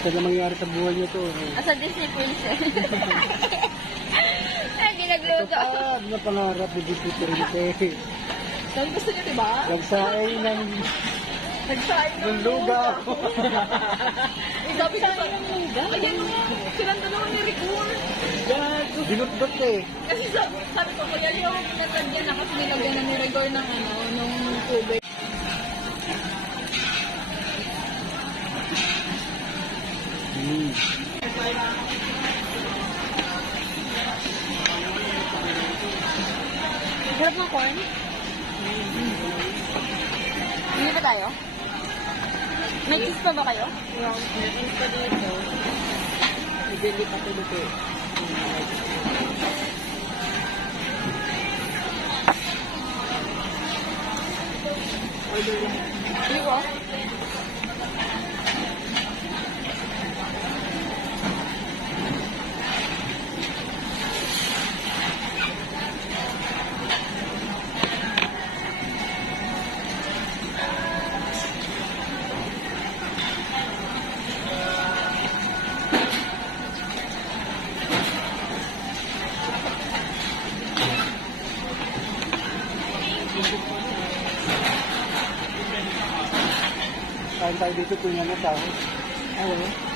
minsan na mangyari sa buhay niyo to. Asa Disney Princess. Lagi Ito nagluto. pa, na pangarap ni Disney Princess. Sabi gusto niyo, diba? Nagsaay ng Nagsain ng lugaw. Sabi ko sa ayan mo, silang dalawa ni Rigor. Dinutdot eh. Kasi sabi ko, kaya yung pinatagyan na kasi nilagyan na ni Rigor ng ano, nung tubig. Harap ng corn? Hindi ba tayo? May cheese pa ba kayo? Meron pa dito. Bibili pa ito dito. Order lang. Hindi ko. Kain tayo dito, tunya na tao. Oo.